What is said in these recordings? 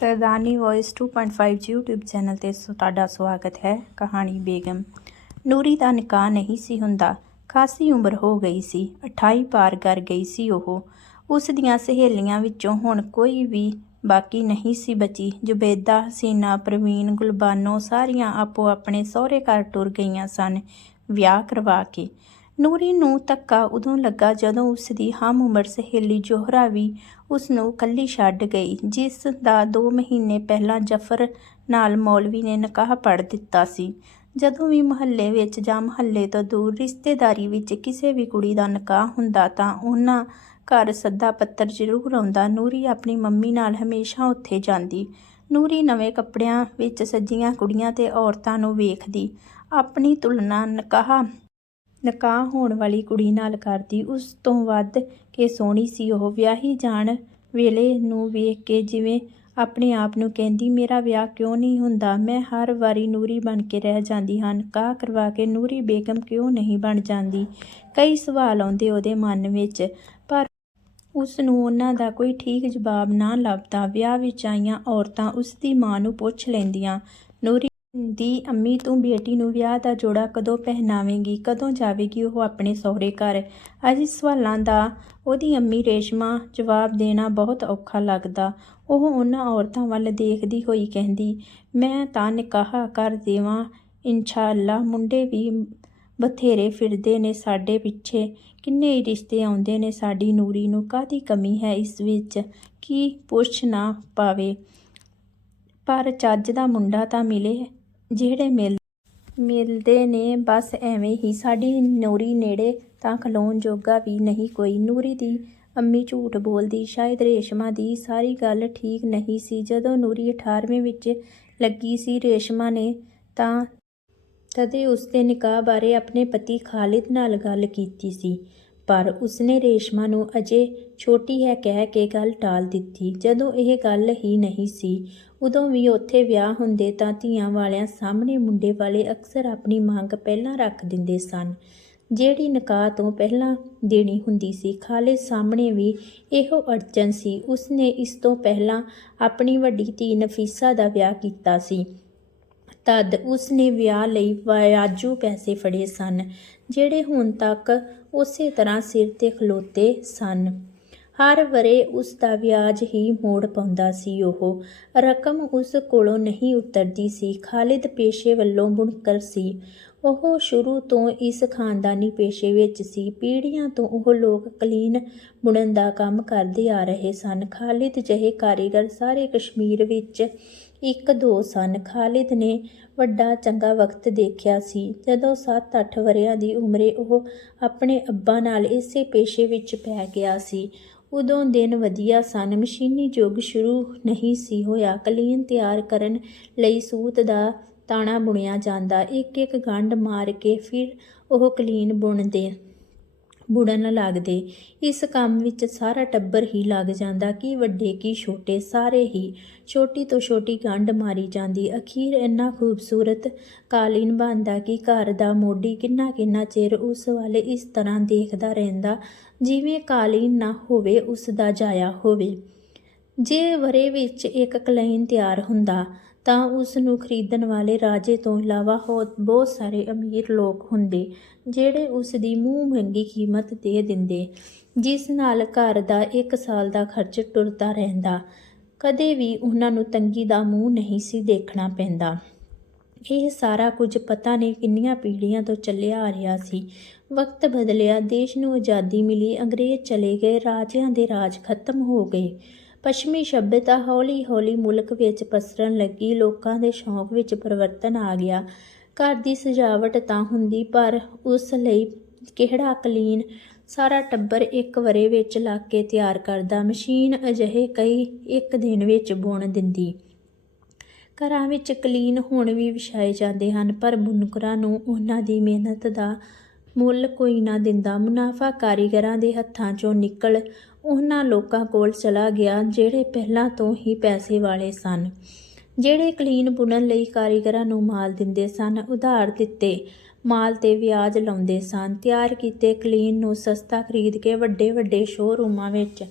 ਸਰਦਾਨੀ voice 2.5 YouTube channel ਤੇ ਸੋ- ਤੁਹਾਡਾ ਸਵਾਗਤ ਹੈ, ਕਹਾਣੀ ਬੇਗਮ। ਨੂਰੀ ਦਾ ਨਿਕਾਹ ਨਹੀਂ ਸੀ ਹੁੰਦਾ, ਖਾਸੀ ਉਮਰ ਹੋ ਗਈ ਸੀ 28 ਪਾਰ ਕਰ ਗਈ ਸੀ ਉਹ। ਉਸ ਦੀਆਂ ਸਹੇਲੀਆਂ ਵਿੱਚੋਂ ਹੁਣ ਕੋਈ ਵੀ ਬਾਕੀ ਨਹੀਂ ਸੀ ਬਚੀ। ਜ਼ੁਬੈਦਾ ਹਸੀਨਾ ਪ੍ਰਵੀਨ, ਗੁਲਬਾਨੋ ਸਾਰੀਆਂ ਆਪੋ ਆਪਣੇ ਸਹੁਰੇ ਘਰ ਟੁਰ ਗਈਆਂ ਸਨ, ਵਿਆਹ ਕਰਵਾ ਕੇ। ਨੂਰੀ ਨੂੰ ਧੱਕਾ ਉਦੋਂ ਲੱਗਾ ਜਦੋਂ ਉਸ ਦੀ ਹਮ ਉਮਰ ਸਹੇਲੀ ਜੋਹਰਾ ਵੀ ਉਸ ਨੂੰ ਕੱਲੀ ਛੱਡ ਗਈ, ਜਿਸ ਦਾ 2 ਮਹੀਨੇ ਪਹਿਲਾਂ ਜਫਰ ਨਾਲ ਮੌਲਵੀ ਨੇ ਨਿਕਾਹ ਪੜ੍ਹ ਦਿੱਤਾ ਸੀ। ਜਦੋਂ ਵੀ ਮੁਹੱਲੇ ਵਿੱਚ ਜਾਂ ਮੁਹੱਲੇ ਤੋਂ ਦੂਰ ਰਿਸ਼ਤੇਦਾਰੀ ਵਿੱਚ ਕਿਸੇ ਵੀ ਕੁੜੀ ਦਾ ਨਿਕਾਹ ਹੁੰਦਾ ਤਾਂ ਉਹਨਾਂ ਘਰ ਸੱਦਾ ਪੱਤਰ ਜ਼ਰੂਰ ਆਉਂਦਾ। ਨੂਰੀ ਆਪਣੀ ਮੰਮੀ ਨਾਲ ਹਮੇਸ਼ਾ ਉੱਥੇ ਜਾਂਦੀ। ਨੂਰੀ ਨਵੇਂ ਕੱਪੜਿਆਂ ਵਿੱਚ ਸੱਜੀਆਂ ਕੁੜੀਆਂ ਤੇ ਔਰਤਾਂ ਨੂੰ ਵੇਖਦੀ। ਆਪਣੀ ਤੁਲਨਾ ਨਿਕਾਹ ਨਕਾਹ ਹੋਣ ਵਾਲੀ ਕੁੜੀ ਨਾਲ ਕਰਦੀ। ਉਸ ਤੋਂ ਵੱਧ ਕੇ ਸੋਹਣੀ ਸੀ ਉਹ। ਵਿਆਹੀ ਜਾਣ ਵੇਲੇ ਨੂੰ ਵੇਖ ਕੇ ਜਿਵੇਂ ਆਪਣੇ ਆਪ ਨੂੰ ਕਹਿੰਦੀ, ਮੇਰਾ ਵਿਆਹ ਕਿਉਂ ਨਹੀਂ ਹੁੰਦਾ? ਮੈਂ ਹਰ ਵਾਰੀ ਨੂਰੀ ਬਣ ਕੇ ਰਹਿ ਜਾਂਦੀ ਹਾਂ ਨਿਕਾਹ ਕਰਵਾ ਕੇ ਨੂਰੀ ਬੇਗਮ ਕਿਉਂ ਨਹੀਂ ਬਣ ਜਾਂਦੀ? ਕਈ ਸਵਾਲ ਆਉਂਦੇ ਉਹਦੇ ਮਨ ਵਿੱਚ, ਪਰ ਉਸ ਨੂੰ ਉਹਨਾਂ ਦਾ ਕੋਈ ਠੀਕ ਜਵਾਬ ਨਾ ਲੱਭਦਾ। ਵਿਆਹ ਵਿੱਚ ਆਈਆਂ ਔਰਤਾਂ ਉਸ ਦੀ ਮਾਂ ਨੂੰ ਪੁੱਛ ਲੈਂਦੀਆਂ, ਨੂਰੀ ਦੀ ਅੰਮੀ ਤੂੰ ਬੇਟੀ ਨੂੰ ਵਿਆਹ ਦਾ ਜੋੜਾ ਕਦੋਂ ਪਹਿਨਾਵੇਂਗੀ, ਕਦੋਂ ਜਾਵੇਗੀ ਉਹ ਆਪਣੇ ਸਹੁਰੇ ਘਰ? ਅੱਜ ਸਵਾਲਾਂ ਦਾ ਉਹਦੀ ਅੰਮੀ ਰੇਸ਼ਮਾ ਜਵਾਬ ਦੇਣਾ ਬਹੁਤ ਔਖਾ ਲੱਗਦਾ। ਉਹ ਉਹਨਾਂ ਔਰਤਾਂ ਵੱਲ ਦੇਖਦੀ ਹੋਈ ਕਹਿੰਦੀ, ਮੈਂ ਤਾਂ ਨਿਕਾਹ ਕਰ ਦੇਵਾਂ ਇਨਸ਼ਾ ਮੁੰਡੇ ਵੀ ਬਥੇਰੇ ਫਿਰਦੇ ਨੇ ਸਾਡੇ ਪਿੱਛੇ। ਕਿੰਨੇ ਹੀ ਰਿਸ਼ਤੇ ਆਉਂਦੇ ਨੇ ਸਾਡੀ ਨੂਰੀ ਨੂੰ ਕਾਦੀ ਕਮੀ ਹੈ ਇਸ ਵਿੱਚ? ਕੀ ਪੁੱਛ ਨਾ ਪਾਵੇ। ਪਰ ਚੱਜ ਦਾ ਮੁੰਡਾ ਤਾਂ ਮਿਲੇ ਜਿਹੜੇ ਮਿਲ ਮਿਲਦੇ ਨੇ, ਬਸ ਐਵੇਂ ਹੀ। ਸਾਡੀ ਨੂਰੀ ਨੇੜੇ ਤਾਂ ਖਲੋਣ ਜੋਗਾ ਵੀ ਨਹੀਂ ਕੋਈ। ਨੂਰੀ ਦੀ ਅੰਮੀ ਝੂਠ ਬੋਲਦੀ, ਸ਼ਾਇਦ ਰੇਸ਼ਮਾ ਦੀ ਸਾਰੀ ਗੱਲ ਠੀਕ ਨਹੀਂ ਸੀ। ਜਦੋਂ ਨੂਰੀ 18ਵੇਂ ਵਿੱਚ ਲੱਗੀ ਸੀ ਰੇਸ਼ਮਾ ਨੇ ਤਾਂ ਤਦੇ ਉਸਦੇ ਨਿਕਾਹ ਬਾਰੇ ਆਪਣੇ ਪਤੀ ਖਾਲਿਦ ਨਾਲ ਗੱਲ ਕੀਤੀ ਸੀ। ਪਰ ਉਸਨੇ ਰੇਸ਼ਮਾ ਨੂੰ ਅਜੇ ਛੋਟੀ ਹੈ ਕਹਿ ਕੇ ਗੱਲ ਟਾਲ ਦਿੱਤੀ। ਜਦੋਂ ਇਹ ਗੱਲ ਹੀ ਨਹੀਂ ਸੀ ਉਦੋਂ ਵੀ ਉੱਥੇ ਵਿਆਹ ਹੁੰਦੇ ਤਾਂ ਧੀਆਂ ਵਾਲਿਆਂ ਸਾਹਮਣੇ ਮੁੰਡੇ ਵਾਲੇ ਅਕਸਰ ਆਪਣੀ ਮੰਗ ਪਹਿਲਾਂ ਰੱਖ ਦਿੰਦੇ ਸਨ। ਜਿਹੜੀ ਨਿਕਾਹ ਤੋਂ ਪਹਿਲਾਂ ਦੇਣੀ ਹੁੰਦੀ ਸੀ ਖਾਲਿਦ ਸਾਹਮਣੇ ਵੀ ਇਹੋ ਅੜਚਨ ਸੀ। ਉਸਨੇ ਇਸ ਤੋਂ ਪਹਿਲਾਂ ਆਪਣੀ ਵੱਡੀ ਧੀ ਨਫੀਸਾ ਦਾ ਵਿਆਹ ਕੀਤਾ ਸੀ। ਤਦ ਉਸਨੇ ਵਿਆਹ ਲਈ ਵਾਜੂ ਪੈਸੇ ਫੜੇ ਸਨ, ਜਿਹੜੇ ਹੁਣ ਤੱਕ ਉਸੇ ਤਰ੍ਹਾਂ ਸਿਰ ਤੇ ਖਲੋਤੇ ਸਨ। ਹਰ ਵਰੇ ਉਸ ਦਾ ਵਿਆਜ ਹੀ ਮੋੜ ਪਾਉਂਦਾ ਸੀ ਉਹ। ਰਕਮ ਉਸ ਕੋਲੋਂ ਨਹੀਂ ਉਤਰਦੀ ਸੀ। ਖਾਲਿਦ ਪੇਸ਼ੇ ਵੱਲੋਂ ਬੁਣਕਰ ਸੀ। ਉਹ ਸ਼ੁਰੂ ਤੋਂ ਇਸ ਖਾਨਦਾਨੀ ਪੇਸ਼ੇ ਵਿੱਚ ਸੀ। ਪੀੜ੍ਹੀਆਂ ਤੋਂ ਉਹ ਲੋਕ ਕਲੀਨ ਬੁਣਨ ਦਾ ਕੰਮ ਕਰਦੇ ਆ ਰਹੇ ਸਨ। ਖਾਲਿਦ ਜਿਹੇ ਕਾਰੀਗਰ ਸਾਰੇ ਕਸ਼ਮੀਰ ਵਿੱਚ ਇੱਕ ਦੋ ਸਨ। ਖਾਲਿਦ ਨੇ ਵੱਡਾ ਚੰਗਾ ਵਕਤ ਦੇਖਿਆ ਸੀ। ਜਦੋਂ 7-8 ਵਰਿਆਂ ਦੀ ਉਮਰੇ ਉਹ ਆਪਣੇ ਅੱਬਾ ਨਾਲ ਇਸੇ ਪੇਸ਼ੇ ਵਿੱਚ ਪੈ ਗਿਆ ਸੀ। ਉਦੋਂ ਦਿਨ ਵਧੀਆ ਸਨ। ਮਸ਼ੀਨੀ ਯੁੱਗ ਸ਼ੁਰੂ ਨਹੀਂ ਸੀ ਹੋਇਆ। ਕਲੀਨ ਤਿਆਰ ਕਰਨ ਲਈ ਸੂਤ ਦਾ ਤਾਣਾ ਬੁਣਿਆ ਜਾਂਦਾ। ਇੱਕ ਇੱਕ ਗੰਢ ਮਾਰ ਕੇ ਫਿਰ ਉਹ ਕਲੀਨ ਬੁਣਦੇ ਬੁੜਨ ਲੱਗਦੇ। ਇਸ ਕੰਮ ਵਿੱਚ ਸਾਰਾ ਟੱਬਰ ਹੀ ਲੱਗ ਜਾਂਦਾ ਕਿ ਵੱਡੇ ਕੀ ਛੋਟੇ ਸਾਰੇ ਹੀ ਛੋਟੀ ਤੋਂ ਛੋਟੀ ਗੰਢ ਮਾਰੀ ਜਾਂਦੀ। ਅਖੀਰ ਇੰਨਾ ਖੂਬਸੂਰਤ ਕਾਲੀਨ ਬਣਦਾ ਕਿ ਘਰ ਦਾ ਮੋਢੀ ਕਿੰਨਾ ਕਿੰਨਾ ਚਿਰ ਉਸ ਵੱਲ ਇਸ ਤਰ੍ਹਾਂ ਦੇਖਦਾ ਰਹਿੰਦਾ, ਜਿਵੇਂ ਕਾਲੀਨ ਨਾ ਹੋਵੇ, ਉਸ ਦਾ ਜਾਇਆ ਹੋਵੇ। ਜੇ ਵਰੇ ਵਿੱਚ ਇੱਕ ਕਲਾਈਨ ਤਿਆਰ ਹੁੰਦਾ ਤਾਂ ਉਸ ਨੂੰ ਖਰੀਦਣ ਵਾਲੇ ਰਾਜੇ ਤੋਂ ਇਲਾਵਾ ਹੋਰ ਬਹੁਤ ਸਾਰੇ ਅਮੀਰ ਲੋਕ ਹੁੰਦੇ, ਜਿਹੜੇ ਉਸ ਦੀ ਮੂੰਹ ਮੰਗੀ ਕੀਮਤ ਦੇ ਦਿੰਦੇ, ਜਿਸ ਨਾਲ ਘਰ ਦਾ 1 ਸਾਲ ਦਾ ਖਰਚ ਟੁਰਦਾ ਰਹਿੰਦਾ। ਕਦੇ ਵੀ ਉਹਨਾਂ ਨੂੰ ਤੰਗੀ ਦਾ ਮੂੰਹ ਨਹੀਂ ਸੀ ਦੇਖਣਾ ਪੈਂਦਾ। ਇਹ ਸਾਰਾ ਕੁਝ ਪਤਾ ਨਹੀਂ ਕਿੰਨੀਆਂ ਪੀੜ੍ਹੀਆਂ ਤੋਂ ਚੱਲਿਆ ਆ ਰਿਹਾ ਸੀ। ਵਕਤ ਬਦਲਿਆ, ਦੇਸ਼ ਨੂੰ ਆਜ਼ਾਦੀ ਮਿਲੀ, ਅੰਗਰੇਜ਼ ਚਲੇ ਗਏ, ਰਾਜਿਆਂ ਦੇ ਰਾਜ ਖਤਮ ਹੋ ਗਏ। ਪੱਛਮੀ ਸਭਿਅਤਾ ਹੌਲੀ-ਹੌਲੀ ਮੁਲਕ ਵਿੱਚ ਪਸਰਨ ਲੱਗੀ, ਲੋਕਾਂ ਦੇ ਸ਼ੌਂਕ ਵਿੱਚ ਪਰਿਵਰਤਨ ਆ ਗਿਆ। ਘਰ ਦੀ ਸਜਾਵਟ ਤਾਂ ਹੁੰਦੀ, ਪਰ ਉਸ ਲਈ ਕਿਹੜਾ ਕਲੀਨ? ਸਾਰਾ ਟੱਬਰ ਇੱਕ ਵਰੇ ਵਿੱਚ ਲੱਗ ਕੇ ਤਿਆਰ ਕਰਦਾ। ਮਸ਼ੀਨ ਅਜਿਹੇ ਕਈ ਇੱਕ ਦਿਨ ਵਿੱਚ ਬੁਣ ਦਿੰਦੀ। ਘਰਾਂ ਵਿੱਚ ਕਲੀਨ ਹੁਣ ਵੀ ਵਿਛਾਏ ਜਾਂਦੇ ਹਨ, ਪਰ ਬੁਨਕਰਾਂ ਨੂੰ ਉਹਨਾਂ ਦੀ ਮਿਹਨਤ ਦਾ ਮੁੱਲ ਕੋਈ ਨਾ ਦਿੰਦਾ। ਮੁਨਾਫਾ ਕਾਰੀਗਰਾਂ ਦੇ ਹੱਥਾਂ 'ਚੋਂ ਨਿਕਲ ਉਹਨਾਂ ਲੋਕਾਂ ਕੋਲ ਚਲਾ ਗਿਆ, ਜਿਹੜੇ ਪਹਿਲਾਂ ਤੋਂ ਹੀ ਪੈਸੇ ਵਾਲੇ ਸਨ। ਜਿਹੜੇ ਕਲੀਨ ਬੁਣਨ ਲਈ ਕਾਰੀਗਰਾਂ ਨੂੰ ਮਾਲ ਦਿੰਦੇ ਸਨ, ਉਧਾਰ ਦਿੱਤੇ, ਮਾਲ ਤੇ ਵਿਆਜ ਲਾਉਂਦੇ ਸਨ। ਤਿਆਰ ਕੀਤੇ ਕਲੀਨ ਨੂੰ ਸਸਤਾ ਖਰੀਦ ਕੇ ਵੱਡੇ ਵੱਡੇ ਸ਼ੋਅਰੂਮਾਂ ਵਿੱਚ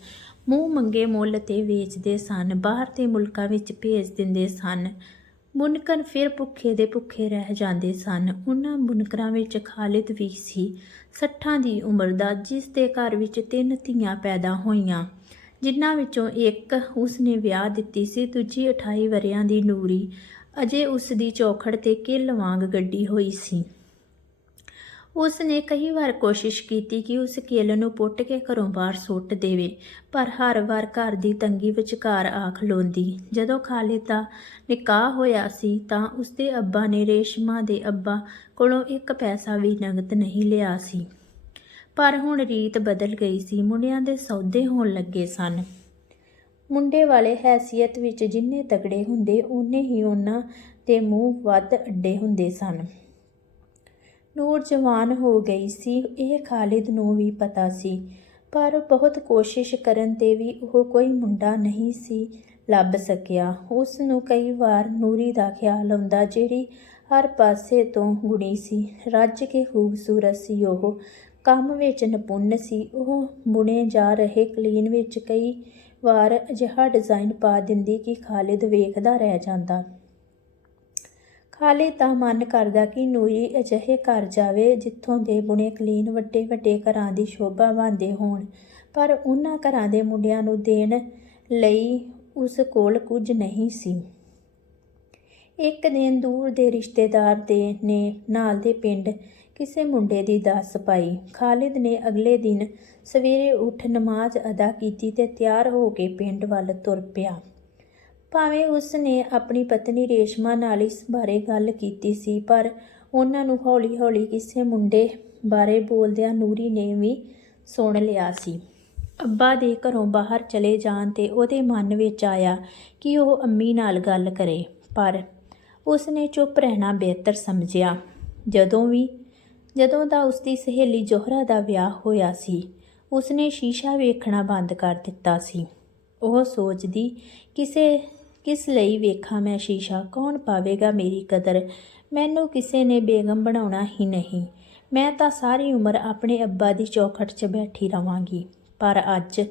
ਮੂੰਹ ਮੰਗੇ ਮੁੱਲ ਤੇ ਵੇਚਦੇ ਸਨ, ਬਾਹਰ ਦੇ ਮੁਲਕਾਂ ਵਿੱਚ ਭੇਜ ਦਿੰਦੇ ਸਨ। ਬੁਨਕਰ ਫਿਰ ਭੁੱਖੇ ਦੇ ਭੁੱਖੇ ਰਹਿ ਜਾਂਦੇ ਸਨ। ਉਹਨਾਂ ਬੁਨਕਰਾਂ ਵਿੱਚ ਖਾਲਿਦ ਵੀ ਸੀ। ਸੱਠਾਂ ਦੀ ਉਮਰ ਦਾ, ਜਿਸ ਦੇ ਘਰ ਵਿੱਚ ਤਿੰਨ ਧੀਆਂ ਪੈਦਾ ਹੋਈਆਂ, ਜਿਨ੍ਹਾਂ ਵਿੱਚੋਂ ਇੱਕ ਉਸ ਨੇ ਵਿਆਹ ਦਿੱਤੀ ਸੀ, ਦੂਜੀ 28 ਵਰਿਆਂ ਦੀ ਨੂਰੀ। ਅਜੇ ਉਸ ਦੀ ਚੌਖੜ ਤੇ ਕਿੱਲ ਵਾਂਗ ਗੱਡੀ ਹੋਈ ਸੀ। ਉਸ ਨੇ ਕਈ ਵਾਰ ਕੋਸ਼ਿਸ਼ ਕੀਤੀ ਕਿ ਉਸ ਕਿੱਲ ਨੂੰ ਪੁੱਟ ਕੇ ਘਰੋਂ ਬਾਹਰ ਸੁੱਟ ਦੇਵੇ, ਪਰ ਹਰ ਵਾਰ ਘਰ ਦੀ ਤੰਗੀ ਵਿਚਕਾਰ ਆ ਖਲੋਂਦੀ ਜਦੋਂ ਖਾਲਿਦ ਦਾ ਨਿਕਾਹ ਹੋਇਆ ਸੀ ਤਾਂ ਉਸਦੇ ਅੱਬਾ ਨੇ ਰੇਸ਼ਮਾ ਦੇ ਅੱਬਾ ਕੋਲੋਂ ਇੱਕ ਪੈਸਾ ਵੀ ਨਗਦ ਨਹੀਂ ਲਿਆ ਸੀ। ਪਰ ਹੁਣ ਰੀਤ ਬਦਲ ਗਈ ਸੀ, ਮੁੰਡਿਆਂ ਦੇ ਸੌਦੇ ਹੋਣ ਲੱਗੇ ਸਨ। ਮੁੰਡੇ ਵਾਲੇ ਹੈਸੀਅਤ ਵਿੱਚ ਜਿੰਨੇ ਤਗੜੇ ਹੁੰਦੇ, ਓਨੇ ਹੀ ਉਹਨਾਂ ਦੇ ਮੂੰਹ ਵੱਧ ਅੱਡੇ ਹੁੰਦੇ ਸਨ। ਨੂਰ ਜਵਾਨ ਹੋ ਗਈ ਸੀ, ਇਹ ਖਾਲਿਦ ਨੂੰ ਵੀ ਪਤਾ ਸੀ, ਪਰ ਬਹੁਤ ਕੋਸ਼ਿਸ਼ ਕਰਨ ਤੇ ਵੀ ਉਹ ਕੋਈ ਮੁੰਡਾ ਨਹੀਂ ਸੀ ਲੱਭ ਸਕਿਆ। ਉਸ ਨੂੰ ਕਈ ਵਾਰ ਨੂਰੀ ਦਾ ਖਿਆਲ ਆਉਂਦਾ ਜਿਹੜੀ ਹਰ ਪਾਸੇ ਤੋਂ ਗੁਣੀ ਸੀ। ਰੱਜ ਕੇ ਖੂਬਸੂਰਤ ਸੀ ਉਹ। ਕੰਮ ਵਿੱਚ ਨਿਪੁੰਨ ਸੀ। ਉਹ ਬੁਣੇ ਜਾ ਰਹੇ ਕਲੀਨ ਵਿੱਚ ਕਈ ਵਾਰ ਅਜਿਹਾ ਡਿਜ਼ਾਈਨ ਪਾ ਦਿੰਦੀ ਕਿ ਖਾਲਿਦ ਵੇਖਦਾ ਰਹਿ ਜਾਂਦਾ। ਖਾਲਿਦ ਤਾਂ ਮਨ ਕਰਦਾ ਕਿ ਨੂਰੀ ਅਜਿਹੇ ਘਰ ਜਾਵੇ ਜਿੱਥੋਂ ਦੇ ਬੁਣੇ ਕਲੀਨ ਵੱਡੇ ਵੱਡੇ ਘਰਾਂ ਦੀ ਸ਼ੋਭਾ ਬਣਦੇ ਹੋਣ। ਪਰ ਉਹਨਾਂ ਘਰਾਂ ਦੇ ਮੁੰਡਿਆਂ ਨੂੰ ਦੇਣ ਲਈ ਉਸ ਕੋਲ ਕੁਝ ਨਹੀਂ ਸੀ। ਇੱਕ ਦਿਨ ਦੂਰ ਦੇ ਰਿਸ਼ਤੇਦਾਰ ਦੇ ਨੇ ਨਾਲ ਦੇ ਪਿੰਡ ਕਿਸੇ ਮੁੰਡੇ ਦੀ ਦੱਸ ਪਾਈ। ਖਾਲਿਦ ਨੇ ਅਗਲੇ ਦਿਨ ਸਵੇਰੇ ਉੱਠ ਨਮਾਜ਼ ਅਦਾ ਕੀਤੀ ਤੇ ਤਿਆਰ ਹੋ ਕੇ ਪਿੰਡ ਵੱਲ ਤੁਰ ਪਿਆ। ਭਾਵੇਂ ਉਸ ਨੇ ਆਪਣੀ ਪਤਨੀ ਰੇਸ਼ਮਾ ਨਾਲ ਇਸ ਬਾਰੇ ਗੱਲ ਕੀਤੀ ਸੀ, ਪਰ ਉਹਨਾਂ ਨੂੰ ਹੌਲੀ-ਹੌਲੀ ਕਿਸੇ ਮੁੰਡੇ ਬਾਰੇ ਬੋਲਦਿਆਂ ਨੂਰੀ ਨੇ ਵੀ ਸੁਣ ਲਿਆ ਸੀ। ਅੱਬਾ ਦੇ ਘਰੋਂ ਬਾਹਰ ਚਲੇ ਜਾਣ ਤੇ ਉਹਦੇ ਮਨ ਵਿੱਚ ਆਇਆ ਕਿ ਉਹ ਅੰਮੀ ਨਾਲ ਗੱਲ ਕਰੇ, ਪਰ ਉਸ ਨੇ ਚੁੱਪ ਰਹਿਣਾ ਬਿਹਤਰ ਸਮਝਿਆ। ਜਦੋਂ ਵੀ, ਜਦੋਂ ਦਾ ਉਸਦੀ ਸਹੇਲੀ ਜੋਹਰਾ ਦਾ ਵਿਆਹ ਹੋਇਆ ਸੀ, ਉਸਨੇ ਸ਼ੀਸ਼ਾ ਵੇਖਣਾ ਬੰਦ ਕਰ ਦਿੱਤਾ ਸੀ। ਉਹ ਸੋਚਦੀ, ਕਿਸੇ ਕਿਸ ਲਈ ਵੇਖਾਂ ਮੈਂ ਸ਼ੀਸ਼ਾ? ਕੌਣ ਪਾਵੇਗਾ ਮੇਰੀ ਕਦਰ? ਮੈਨੂੰ ਕਿਸੇ ਨੇ ਬੇਗਮ ਬਣਾਉਣਾ ਹੀ ਨਹੀਂ। ਮੈਂ ਤਾਂ ਸਾਰੀ ਉਮਰ ਆਪਣੇ ਅੱਬਾ ਦੀ ਚੌਖਟ 'ਚ ਬੈਠੀ ਰਵਾਂਗੀ। ਪਰ ਅੱਜ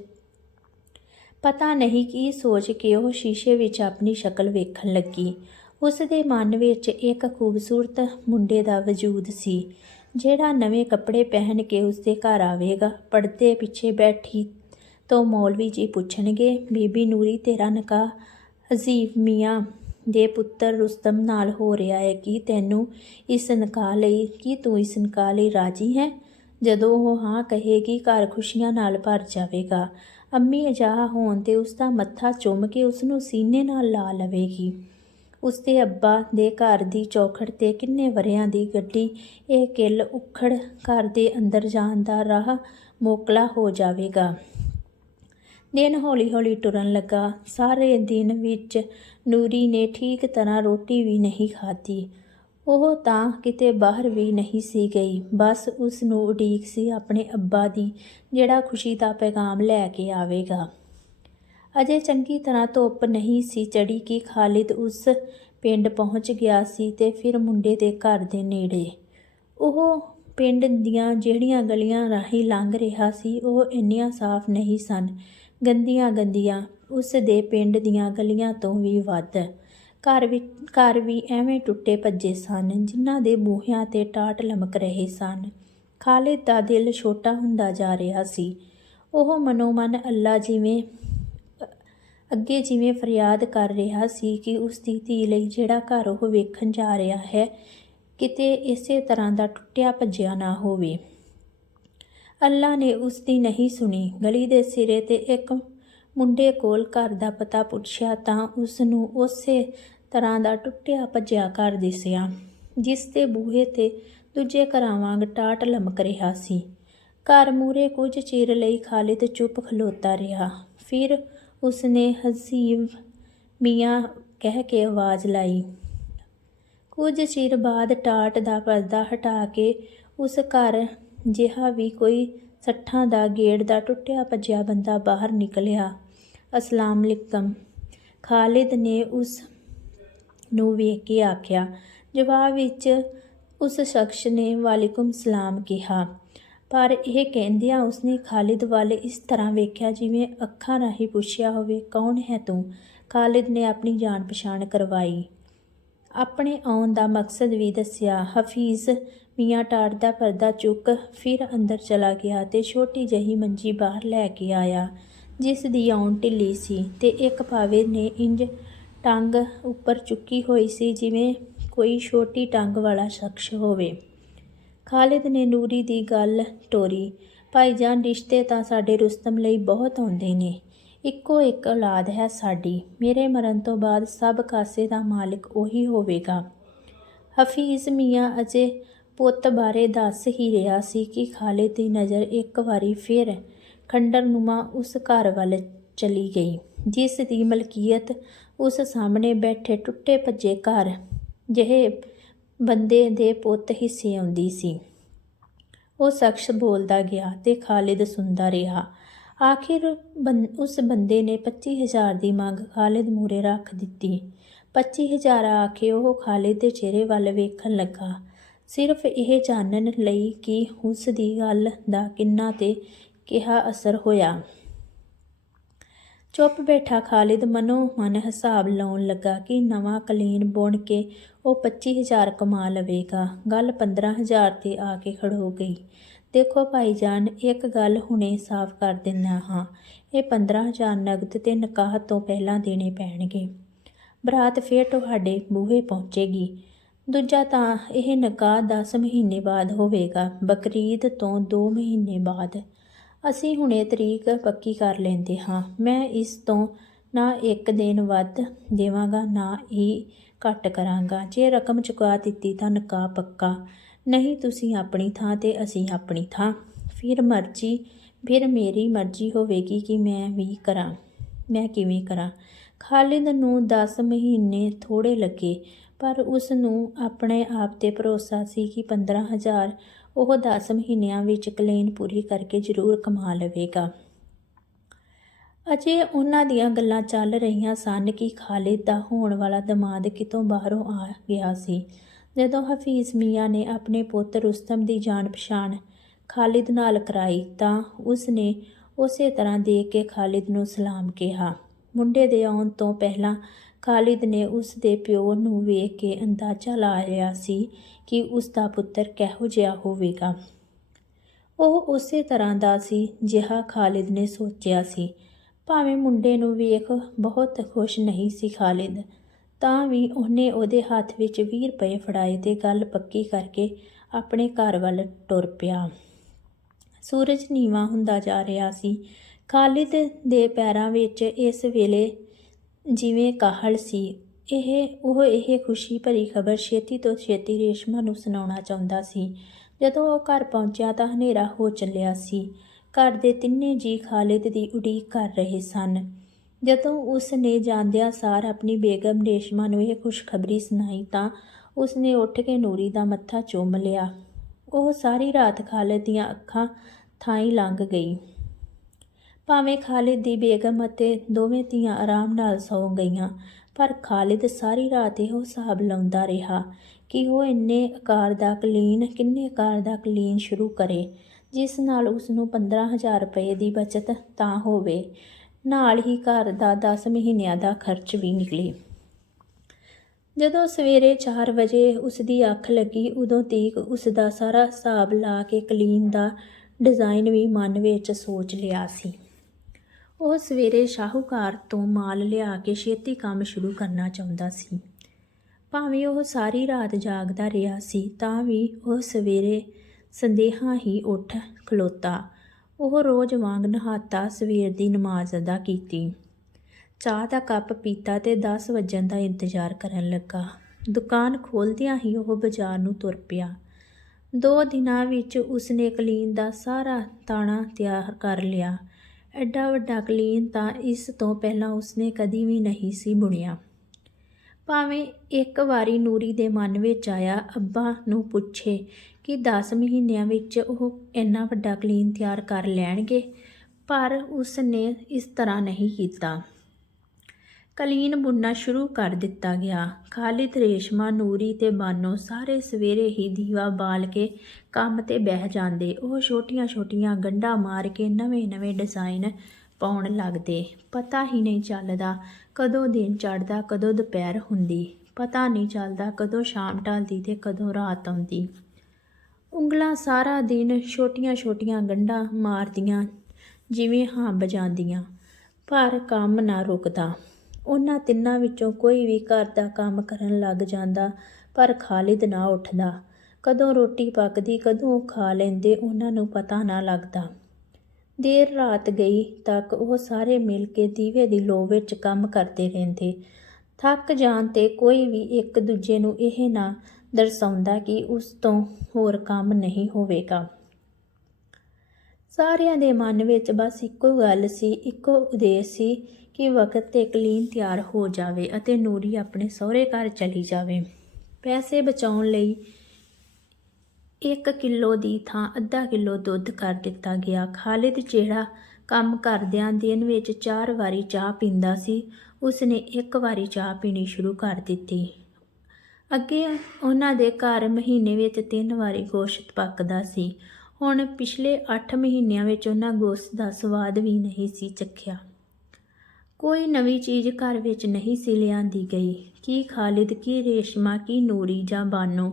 ਪਤਾ ਨਹੀਂ ਕੀ ਸੋਚ ਕੇ ਉਹ ਸ਼ੀਸ਼ੇ ਵਿੱਚ ਆਪਣੀ ਸ਼ਕਲ ਵੇਖਣ ਲੱਗੀ। ਉਸ ਦੇ ਮਨ ਵਿੱਚ ਇੱਕ ਖੂਬਸੂਰਤ ਮੁੰਡੇ ਦਾ ਵਜੂਦ ਸੀ, ਜਿਹੜਾ ਨਵੇਂ ਕੱਪੜੇ ਪਹਿਨ ਕੇ ਉਸ ਦੇ ਘਰ ਆਵੇਗਾ। ਪਰਦੇ ਪਿੱਛੇ ਬੈਠੀ ਤੋਂ ਮੌਲਵੀ ਜੀ ਪੁੱਛਣਗੇ, ਬੀਬੀ ਨੂਰੀ, ਤੇਰਾ ਨਿਕਾਹ ਹਜ਼ੀਫ ਮੀਆਂ ਦੇ ਪੁੱਤਰ ਰੁਸਤਮ ਨਾਲ ਹੋ ਰਿਹਾ ਹੈ ਕਿ ਤੈਨੂੰ ਇਸ ਨਿਕਾਹ ਲਈ, ਕੀ ਤੂੰ ਇਸ ਨਿਕਾਹ ਲਈ ਰਾਜੀ ਹੈ? ਜਦੋਂ ਉਹ ਹਾਂ ਕਹੇਗੀ, ਘਰ ਖੁਸ਼ੀਆਂ ਨਾਲ ਭਰ ਜਾਵੇਗਾ। ਅੰਮੀ ਅਜਾਹ ਹੋਣ ਤੇ ਉਸ ਦਾ ਮੱਥਾ ਚੁੰਮ ਕੇ ਉਸ ਨੂੰ ਸੀਨੇ ਨਾਲ ਲਾ ਲਵੇਗੀ। ਉਸ ਦੇ ਅੱਬਾ ਦੇ ਘਰ ਦੀ ਚੌਖੜ ਤੇ ਕਿੰਨੇ ਵਰਿਆਂ ਦੀ ਗੱਡੀ, ਇਹ ਕਿੱਲ ਉਖੜ ਘਰ ਦੇ ਅੰਦਰ ਜਾਣ ਦਾ ਰਾਹ ਮੋਕਲਾ ਹੋ ਜਾਵੇਗਾ। ਦਿਨ ਹੌਲੀ-ਹੌਲੀ ਟੁਰਨ ਲੱਗਾ। ਸਾਰੇ ਦਿਨ ਵਿੱਚ ਨੂਰੀ ਨੇ ਠੀਕ ਤਰ੍ਹਾਂ ਰੋਟੀ ਵੀ ਨਹੀਂ ਖਾਧੀ। ਉਹ ਤਾਂ ਕਿਤੇ ਬਾਹਰ ਵੀ ਨਹੀਂ ਸੀ ਗਈ। ਬਸ ਉਸ ਨੂੰ ਉਡੀਕ ਸੀ ਆਪਣੇ ਅੱਬਾ ਦੀ, ਜਿਹੜਾ ਖੁਸ਼ੀ ਦਾ ਪੈਗਾਮ ਲੈ ਕੇ ਆਵੇਗਾ। ਅਜੇ ਚੰਗੀ ਤਰ੍ਹਾਂ ਧੁੱਪ ਨਹੀਂ ਸੀ ਚੜ੍ਹੀ ਕਿ ਖਾਲਿਦ ਉਸ ਪਿੰਡ ਪਹੁੰਚ ਗਿਆ ਸੀ ਤੇ ਫਿਰ ਮੁੰਡੇ ਦੇ ਘਰ ਦੇ ਨੇੜੇ। ਉਹ ਪਿੰਡ ਦੀਆਂ ਜਿਹੜੀਆਂ ਗਲੀਆਂ ਰਾਹੀਂ ਲੰਘ ਰਿਹਾ ਸੀ, ਉਹ ਇੰਨੀਆਂ ਸਾਫ਼ ਨਹੀਂ ਸਨ ਗੰਦੀਆਂ ਗੰਦੀਆਂ ਉਸ ਦੇ ਪਿੰਡ ਦੀਆਂ ਗਲੀਆਂ ਤੋਂ ਵੀ ਵੱਧ। ਘਰ ਵਿੱਚ ਘਰ ਵੀ ਐਵੇਂ ਟੁੱਟੇ ਭੱਜੇ ਸਨ, ਜਿਨ੍ਹਾਂ ਦੇ ਬੂਹਿਆਂ ਤੇ ਟਾਟ ਲਮਕ ਰਹੇ ਸਨ। ਖਾਲਿਦ ਦਾ ਦਿਲ ਛੋਟਾ ਹੁੰਦਾ ਜਾ ਰਿਹਾ ਸੀ। ਉਹ ਮਨੋਮਨ ਅੱਲਾ ਜਿਵੇਂ, ਅੱਗੇ ਜਿਵੇਂ ਫਰਿਆਦ ਕਰ ਰਿਹਾ ਸੀ ਕਿ ਉਸ ਦੀ ਧੀ ਲਈ ਜਿਹੜਾ ਘਰ ਉਹ ਵੇਖਣ ਜਾ ਰਿਹਾ ਹੈ, ਕਿਤੇ ਇਸੇ ਤਰ੍ਹਾਂ ਦਾ ਟੁੱਟਿਆ ਭੱਜਿਆ ਨਾ ਹੋਵੇ। ਅੱਲਾ ਨੇ ਉਸ ਦੀ ਨਹੀਂ ਸੁਣੀ। ਗਲੀ ਦੇ ਸਿਰੇ ਤੇ ਇੱਕ ਮੁੰਡੇ ਕੋਲ ਘਰ ਦਾ ਪਤਾ ਪੁੱਛਿਆ ਤਾਂ ਉਸ ਨੂੰ ਉਸੇ ਤਰ੍ਹਾਂ ਦਾ ਟੁੱਟਿਆ ਭੱਜਿਆ ਘਰ ਦਿਸਿਆ, ਜਿਸ ਦੇ ਬੂਹੇ ਤੇ ਦੂਜੇ ਘਰਾਂ ਵਾਂਗ ਟਾਟ ਲਮਕ ਰਿਹਾ ਸੀ। ਘਰ ਮੂਰੇ ਕੁਝ ਚਿਰ ਲਈ ਖਾਲਿਦ ਚੁੱਪ ਖਲੋਤਾ ਰਿਹਾ। ਫਿਰ ਉਸਨੇ ਹਸੀਬ ਮੀਆਂ ਕਹਿ ਕੇ ਆਵਾਜ਼ ਲਾਈ। ਕੁਝ ਚਿਰ ਬਾਅਦ ਟਾਟ ਦਾ ਪਰਦਾ ਹਟਾ ਕੇ ਉਸ ਘਰ ਜਿਹਾ ਵੀ ਕੋਈ ਸੱਠਾਂ ਦਾ ਗੇੜ ਦਾ ਟੁੱਟਿਆ ਭੱਜਿਆ ਬੰਦਾ ਬਾਹਰ ਨਿਕਲਿਆ। ਅਸਲਾਮ ਅਲੈਕਮ। ਖਾਲਿਦ ਨੇ ਉਸ ਨੂੰ ਵੇਖ ਕੇ ਆਖਿਆ, ਜਵਾਬ ਵਿੱਚ ਉਸ ਸ਼ਖਸ ਨੇ ਵਾਲੇਕੁਮ ਸਲਾਮ ਕਿਹਾ। ਪਰ ਇਹ ਕਹਿੰਦਿਆਂ ਉਸਨੇ ਖਾਲਿਦ ਵੱਲ ਇਸ ਤਰ੍ਹਾਂ ਵੇਖਿਆ ਜਿਵੇਂ ਅੱਖਾਂ ਰਾਹੀਂ ਪੁੱਛਿਆ ਹੋਵੇ, ਕੌਣ ਹੈ ਤੂੰ? ਖਾਲਿਦ ਨੇ ਆਪਣੀ ਜਾਣ ਪਛਾਣ ਕਰਵਾਈ। ਆਪਣੇ ਆਉਣ ਦਾ ਮਕਸਦ ਵੀ ਦੱਸਿਆ, ਹਫੀਜ਼ ਮੀਆਂ ਟਾਟ ਦਾ ਪਰਦਾ ਚੁੱਕ ਫਿਰ ਅੰਦਰ ਚਲਾ ਗਿਆ ਤੇ ਛੋਟੀ ਜਹੀ ਮੰਜੀ ਬਾਹਰ ਲੈ ਕੇ ਆਇਆ, ਜਿਸ ਦੀ ਆਉਣ ਢਿੱਲੀ ਸੀ ਤੇ ਇੱਕ ਪਾਵੇ ਨੇ ਇੰਜ ਟੰਗ ਉੱਪਰ ਚੁੱਕੀ ਹੋਈ ਸੀ ਜਿਵੇਂ ਕੋਈ ਛੋਟੀ ਟੰਗ ਵਾਲਾ ਸ਼ਖਸ ਹੋਵੇ। ਖਾਲਿਦ ਨੇ ਨੂਰੀ ਦੀ ਗੱਲ ਟੋਰੀ ਭਾਈਜਾਨ ਰਿਸ਼ਤੇ ਤਾਂ ਸਾਡੇ ਰੁਸਤਮ ਲਈ ਬਹੁਤ ਆਉਂਦੇ ਨੇ। ਇੱਕੋ ਇੱਕ ਔਲਾਦ ਹੈ ਸਾਡੀ। ਮੇਰੇ ਮਰਨ ਤੋਂ ਬਾਅਦ ਸਭ ਕਾਸੇ ਦਾ ਮਾਲਕ ਉਹੀ ਹੋਵੇਗਾ। ਹਫੀਜ਼ ਮੀਆਂ ਅਜੇ ਪੁੱਤ ਬਾਰੇ ਦੱਸ ਹੀ ਰਿਹਾ ਸੀ ਕਿ ਖਾਲਿਦ ਦੀ ਨਜ਼ਰ ਇੱਕ ਵਾਰੀ ਫਿਰ ਖੰਡਰਨੁਮਾ ਉਸ ਘਰ ਵੱਲ ਚਲੀ ਗਈ, ਜਿਸ ਦੀ ਮਲਕੀਅਤ ਉਸ ਸਾਹਮਣੇ ਬੈਠੇ ਟੁੱਟੇ ਭੱਜੇ ਘਰ ਜਿਹੇ ਬੰਦੇ ਦੇ ਪੁੱਤ ਹਿੱਸੇ ਆਉਂਦੀ ਸੀ। ਉਹ ਸ਼ਖਸ ਬੋਲਦਾ ਗਿਆ ਤੇ ਖਾਲਿਦ ਸੁਣਦਾ ਰਿਹਾ, ਆਖਿਰ ਬੰ- ਉਸ ਬੰਦੇ ਨੇ 25000 ਦੀ ਮੰਗ ਖਾਲਿਦ ਮੂਰੇ ਰੱਖ ਦਿੱਤੀ। 25000 ਕੇ ਉਹ ਖਾਲਿਦ ਦੇ ਚਿਹਰੇ ਵੱਲ ਵੇਖਣ ਲੱਗਾ। ਸਿਰਫ ਇਹ ਜਾਣਨ ਲਈ ਕਿ ਉਸ ਦੀ ਗੱਲ ਦਾ ਕਿੰਨਾ ਤੇ ਕਿਹਾ ਅਸਰ ਹੋਇਆ। ਚੁੱਪ ਬੈਠਾ ਖਾਲਿਦ ਮਨੋ ਮਨ ਹਿਸਾਬ ਲਾਉਣ ਲੱਗਾ ਕਿ ਨਵਾਂ ਕਲੀਨ ਬੁਣ ਕੇ ਉਹ 25000 ਕਮਾ ਲਵੇਗਾ। ਗੱਲ 15000 ਤੇ ਆ ਕੇ ਖੜੋ ਗਈ। ਦੇਖੋ ਭਾਈਜਾਨ, ਇੱਕ ਗੱਲ ਹੁਣੇ ਸਾਫ਼ ਕਰ ਦਿੰਦਾ ਹਾਂ। ਇਹ 15000 ਨਗਦ ਤੇ ਨਿਕਾਹ ਤੋਂ ਪਹਿਲਾਂ ਦੇਣੇ ਪੈਣਗੇ। ਬਰਾਤ ਫੇਰ ਤੁਹਾਡੇ ਬੂਹੇ ਪਹੁੰਚੇਗੀ। ਦੂਜਾ ਤਾਂ ਇਹ ਨਿਕਾਹ 10 ਮਹੀਨੇ ਬਾਅਦ ਹੋਵੇਗਾ, ਬਕਰੀਦ ਤੋਂ 2 ਮਹੀਨੇ ਬਾਅਦ। ਅਸੀਂ ਹੁਣੇ ਤਰੀਕ ਪੱਕੀ ਕਰ ਲੈਂਦੇ ਹਾਂ। ਮੈਂ ਇਸ ਤੋਂ ਨਾ ਇੱਕ ਦਿਨ ਵੱਧ ਦੇਵਾਂਗਾ, ਨਾ ਹੀ ਘੱਟ ਕਰਾਂਗਾ। ਜੇ ਰਕਮ ਚੁਕਾ ਦਿੱਤੀ ਤਾਂ ਨਿਕਾਹ ਪੱਕਾ। ਨਹੀਂ, ਤੁਸੀਂ ਆਪਣੀ ਥਾਂ ਤੇ ਅਸੀਂ ਆਪਣੀ ਥਾਂ। ਫਿਰ ਮਰਜ਼ੀ, ਫਿਰ ਮੇਰੀ ਮਰਜ਼ੀ ਹੋਵੇਗੀ ਕਿ ਮੈਂ ਵੀ ਕਰਾਂ, ਮੈਂ ਕਿਵੇਂ ਕਰਾਂ। ਖਾਲਿਦ ਨੂੰ 10 ਮਹੀਨੇ ਥੋੜੇ ਲੱਗੇ। ਪਰ ਉਸ ਨੂੰ ਆਪਣੇ ਆਪ ਤੇ ਭਰੋਸਾ ਸੀ ਕਿ 15000 ਉਹ 10 ਮਹੀਨਿਆਂ ਵਿੱਚ ਕਲੇਨ ਪੂਰੀ ਕਰਕੇ ਜ਼ਰੂਰ ਕਮਾ ਲਵੇਗਾ। ਅਜੇ ਉਹਨਾਂ ਦੀਆਂ ਗੱਲਾਂ ਚੱਲ ਰਹੀਆਂ ਸਨ ਕਿ ਖਾਲਿਦ ਦਾ ਹੋਣ ਵਾਲਾ ਦਮਾਦ ਕਿਤੋਂ ਬਾਹਰੋਂ ਆ ਗਿਆ ਸੀ। ਜਦੋਂ ਹਫੀਜ਼ ਮੀਆਂ ਨੇ ਆਪਣੇ ਪੁੱਤ ਰੁਸਤਮ ਦੀ ਜਾਣ ਪਛਾਣ ਖਾਲਿਦ ਨਾਲ ਕਰਾਈ ਤਾਂ ਉਸ ਨੇ ਉਸੇ ਤਰ੍ਹਾਂ ਦੇਖ ਕੇ ਖਾਲਿਦ ਨੂੰ ਸਲਾਮ ਕਿਹਾ। ਮੁੰਡੇ ਦੇ ਆਉਣ ਤੋਂ ਪਹਿਲਾਂ ਖਾਲਿਦ ਨੇ ਉਸ ਦੇ ਪਿਓ ਨੂੰ ਵੇਖ ਕੇ ਅੰਦਾਜ਼ਾ ਲਾ ਲਿਆ ਸੀ ਕਿ ਉਸ ਦਾ ਪੁੱਤਰ ਕਿਹੋ ਜਿਹਾ ਹੋਵੇਗਾ। ਉਹ ਉਸੇ ਤਰ੍ਹਾਂ ਦਾ ਸੀ ਜਿਹਾ ਖਾਲਿਦ ਨੇ ਸੋਚਿਆ ਸੀ। ਭਾਵੇਂ ਮੁੰਡੇ ਨੂੰ ਵੇਖ ਬਹੁਤ ਖੁਸ਼ ਨਹੀਂ ਸੀ ਖਾਲਿਦ, ਤਾਂ ਵੀ ਉਹਨੇ ਉਹਦੇ ਹੱਥ ਵਿੱਚ 20 ਰੁਪਏ ਫੜਾਏ ਤੇ ਗੱਲ ਪੱਕੀ ਕਰਕੇ ਆਪਣੇ ਘਰ ਵੱਲ ਟੁਰ ਪਿਆ। ਸੂਰਜ ਨੀਵਾਂ ਹੁੰਦਾ ਜਾ ਰਿਹਾ ਸੀ। ਖਾਲਿਦ ਦੇ ਪੈਰਾਂ ਵਿੱਚ ਇਸ ਵੇਲੇ ਜਿਵੇਂ ਕਾਹਲ ਸੀ, ਇਹ, ਉਹ ਇਹ ਖੁਸ਼ੀ ਭਰੀ ਖਬਰ ਛੇਤੀ ਤੋਂ ਛੇਤੀ ਰੇਸ਼ਮਾ ਨੂੰ ਸੁਣਾਉਣਾ ਚਾਹੁੰਦਾ ਸੀ। ਜਦੋਂ ਉਹ ਘਰ ਪਹੁੰਚਿਆ ਤਾਂ ਹਨੇਰਾ ਹੋ ਚੱਲਿਆ ਸੀ। ਘਰ ਦੇ ਤਿੰਨੇ ਜੀ ਖਾਲਿਦ ਦੀ ਉਡੀਕ ਕਰ ਰਹੇ ਸਨ। ਜਦੋਂ ਉਸ ਨੇ ਜਾਂਦਿਆਂ ਸਾਰ ਆਪਣੀ ਬੇਗਮ ਰੇਸ਼ਮਾ ਨੂੰ ਇਹ ਖੁਸ਼ਖਬਰੀ ਸੁਣਾਈ ਤਾਂ ਉਸ ਨੇ ਉੱਠ ਕੇ ਨੂਰੀ ਦਾ ਮੱਥਾ ਚੁੰਮ ਲਿਆ। ਉਹ ਸਾਰੀ ਰਾਤ ਖਾਲਿਦ ਦੀਆਂ ਅੱਖਾਂ ਥਾਈ ਲੰਘ ਗਈ। ਭਾਵੇਂ ਖਾਲਿਦ ਦੀ ਬੇਗਮ ਅਤੇ ਦੋਵੇਂ ਧੀਆਂ ਆਰਾਮ ਨਾਲ ਸੌਂ ਗਈਆਂ, ਪਰ ਖਾਲਿਦ ਸਾਰੀ ਰਾਤ ਇਹੋ ਹਿਸਾਬ ਲਾਉਂਦਾ ਰਿਹਾ ਕਿ ਉਹ ਇੰਨੇ ਆਕਾਰ ਦਾ ਕਲੀਨ, ਕਿੰਨੇ ਆਕਾਰ ਦਾ ਕਲੀਨ ਸ਼ੁਰੂ ਕਰੇ, ਜਿਸ ਨਾਲ ਉਸ ਨੂੰ 15000 ਰੁਪਏ ਦੀ ਬਚਤ ਤਾਂ ਹੋਵੇ। ਨਾਲ ਹੀ ਘਰ ਦਾ 10 ਮਹੀਨਿਆਂ ਦਾ ਖਰਚ ਵੀ ਨਿਕਲੇ। ਜਦੋਂ ਸਵੇਰੇ 4 ਵਜੇ ਉਸ ਦੀ ਅੱਖ ਲੱਗੀ, ਉਦੋਂ ਤੀਕ ਉਸ ਦਾ ਸਾਰਾ ਹਿਸਾਬ ਲਾ ਕੇ ਕਲੀਨ ਦਾ ਡਿਜ਼ਾਈਨ ਵੀ ਮਨ ਵਿੱਚ ਸੋਚ ਲਿਆ ਸੀ। ਉਹ ਸਵੇਰੇ ਸ਼ਾਹੂਕਾਰ ਤੋਂ ਮਾਲ ਲਿਆ ਕੇ ਛੇਤੀ ਕੰਮ ਸ਼ੁਰੂ ਕਰਨਾ ਚਾਹੁੰਦਾ ਸੀ। ਭਾਵੇਂ ਉਹ ਸਾਰੀ ਰਾਤ ਜਾਗਦਾ ਰਿਹਾ ਸੀ, ਤਾਂ ਵੀ ਉਹ ਸਵੇਰੇ ਸੰਦੇਹਾਂ ਹੀ ਉੱਠ ਖਲੋਤਾ। ਉਹ ਰੋਜ਼ ਵਾਂਗ ਨਹਾਤਾ, ਸਵੇਰ ਦੀ ਨਮਾਜ਼ ਅਦਾ ਕੀਤੀ। ਚਾਹ ਦਾ ਕੱਪ ਪੀਤਾ ਤੇ 10 ਵਜਣ ਦਾ ਇੰਤਜ਼ਾਰ ਕਰਨ ਲੱਗਾ। ਦੁਕਾਨ ਖੋਲਦਿਆਂ ਹੀ ਉਹ ਬਾਜ਼ਾਰ ਨੂੰ ਤੁਰ ਪਿਆ। ਦੋ ਦਿਨਾਂ ਵਿੱਚ ਉਸਨੇ ਕਲੀਨ ਦਾ ਸਾਰਾ ਤਾਣਾ ਤਿਆਰ ਕਰ ਲਿਆ। ਐਡਾ ਵੱਡਾ ਕਲੀਨ ਤਾਂ ਇਸ ਤੋਂ ਪਹਿਲਾਂ ਉਸਨੇ ਕਦੀ ਵੀ ਨਹੀਂ ਸੀ ਬੁਣਿਆ। ਭਾਵੇਂ ਇੱਕ ਵਾਰੀ ਨੂਰੀ ਦੇ ਮਨ ਵਿੱਚ ਆਇਆ, ਅੱਬਾ ਨੂੰ ਪੁੱਛੇ ਕਿ 10 ਮਹੀਨਿਆਂ ਵਿੱਚ ਉਹ ਇੰਨਾ ਵੱਡਾ ਕਲੀਨ ਤਿਆਰ ਕਰ ਲੈਣਗੇ, ਪਰ ਉਸ ਨੇ ਇਸ ਤਰ੍ਹਾਂ ਨਹੀਂ ਕੀਤਾ। ਕਲੀਨ ਬੁਣਨਾ ਸ਼ੁਰੂ ਕਰ ਦਿੱਤਾ ਗਿਆ। ਖਾਲਿਦ, ਰੇਸ਼ਮਾ, ਨੂਰੀ ਤੇ ਬਾਨੋ ਸਾਰੇ ਸਵੇਰੇ ਹੀ ਦੀਵਾ ਬਾਲ ਕੇ ਕੰਮ ਤੇ ਬਹਿ ਜਾਂਦੇ। ਉਹ ਛੋਟੀਆਂ-ਛੋਟੀਆਂ ਗੰਢਾਂ ਮਾਰ ਕੇ ਨਵੇਂ-ਨਵੇਂ ਡਿਜ਼ਾਈਨ ਪਾਉਣ ਲੱਗਦੇ। ਪਤਾ ਹੀ ਨਹੀਂ ਚੱਲਦਾ ਕਦੋਂ ਦਿਨ ਚੜ੍ਹਦਾ, ਕਦੋਂ ਦੁਪਹਿਰ ਹੁੰਦੀ। ਪਤਾ ਨਹੀਂ ਚੱਲਦਾ ਕਦੋਂ ਸ਼ਾਮ ਢਲਦੀ ਤੇ ਕਦੋਂ ਰਾਤ ਆਉਂਦੀ। ਉਂਗਲਾਂ ਸਾਰਾ ਦਿਨ ਛੋਟੀਆਂ-ਛੋਟੀਆਂ ਗੰਢਾਂ ਮਾਰਦੀਆਂ, ਜਿਵੇਂ ਹੰਬ ਜਾਂਦੀਆਂ ਪਰ ਕੰਮ ਨਾ ਰੁਕਦਾ। ਉਹਨਾਂ ਤਿੰਨਾਂ ਵਿੱਚੋਂ ਕੋਈ ਵੀ ਘਰ ਦਾ ਕੰਮ ਕਰਨ ਲੱਗ ਜਾਂਦਾ, ਪਰ ਖਾਲਿਦ ਨਾ ਉੱਠਦਾ। ਕਦੋਂ ਰੋਟੀ ਪੱਕਦੀ, ਕਦੋਂ ਉਹ ਖਾ ਲੈਂਦੇ, ਉਹਨਾਂ ਨੂੰ ਪਤਾ ਨਾ ਲੱਗਦਾ। ਦੇਰ ਰਾਤ ਗਈ ਤੱਕ ਉਹ ਸਾਰੇ ਮਿਲ ਕੇ ਦੀਵੇ ਦੀ ਲੋ ਵਿੱਚ ਕੰਮ ਕਰਦੇ ਰਹਿੰਦੇ। ਥੱਕ ਜਾਣ ਤੇ ਕੋਈ ਵੀ ਇੱਕ ਦੂਜੇ ਨੂੰ ਇਹ ਨਾ ਦਰਸਾਉਂਦਾ ਕਿ ਉਸ ਤੋਂ ਹੋਰ ਕੰਮ ਨਹੀਂ ਹੋਵੇਗਾ। ਸਾਰਿਆਂ ਦੇ ਮਨ ਵਿੱਚ ਬਸ ਇੱਕੋ ਗੱਲ ਸੀ, ਇੱਕੋ ਉਦੇਸ਼ ਸੀ ਕਿ ਵਕਤ ਤੇ ਕਲੀਨ ਤਿਆਰ ਹੋ ਜਾਵੇ ਅਤੇ ਨੂਰੀ ਆਪਣੇ ਸਹੁਰੇ ਘਰ ਚਲੀ ਜਾਵੇ। ਪੈਸੇ ਬਚਾਉਣ ਲਈ 1 ਕਿਲੋ ਦੀ ਥਾਂ ਅੱਧਾ ਕਿਲੋ ਦੁੱਧ ਕਰ ਦਿੱਤਾ ਗਿਆ। ਖਾਲਿਦ ਜਿਹੜਾ ਕੰਮ ਕਰਦਿਆਂ ਦਿਨ ਵਿੱਚ ਚਾਰ ਵਾਰੀ ਚਾਹ ਪੀਂਦਾ ਸੀ, ਉਸਨੇ ਇੱਕ ਵਾਰੀ ਚਾਹ ਪੀਣੀ ਸ਼ੁਰੂ ਕਰ ਦਿੱਤੀ। ਅੱਗੇ ਉਹਨਾਂ ਦੇ ਘਰ ਮਹੀਨੇ ਵਿੱਚ ਤਿੰਨ ਵਾਰੀ ਗੋਸ਼ਤ ਪੱਕਦਾ ਸੀ। ਹੁਣ ਪਿਛਲੇ 8 ਮਹੀਨਿਆਂ ਵਿੱਚ ਉਹਨਾਂ ਗੋਸ਼ਤ ਦਾ ਸਵਾਦ ਵੀ ਨਹੀਂ ਸੀ ਚੱਖਿਆ। ਕੋਈ ਨਵੀਂ ਚੀਜ਼ ਘਰ ਵਿੱਚ ਨਹੀਂ ਸੀ ਲਿਆਂਦੀ ਗਈ। ਕੀ ਖਾਲਿਦ, ਕੀ ਰੇਸ਼ਮਾ, ਕੀ ਨੂਰੀ ਜਾਂ ਬਾਨੋ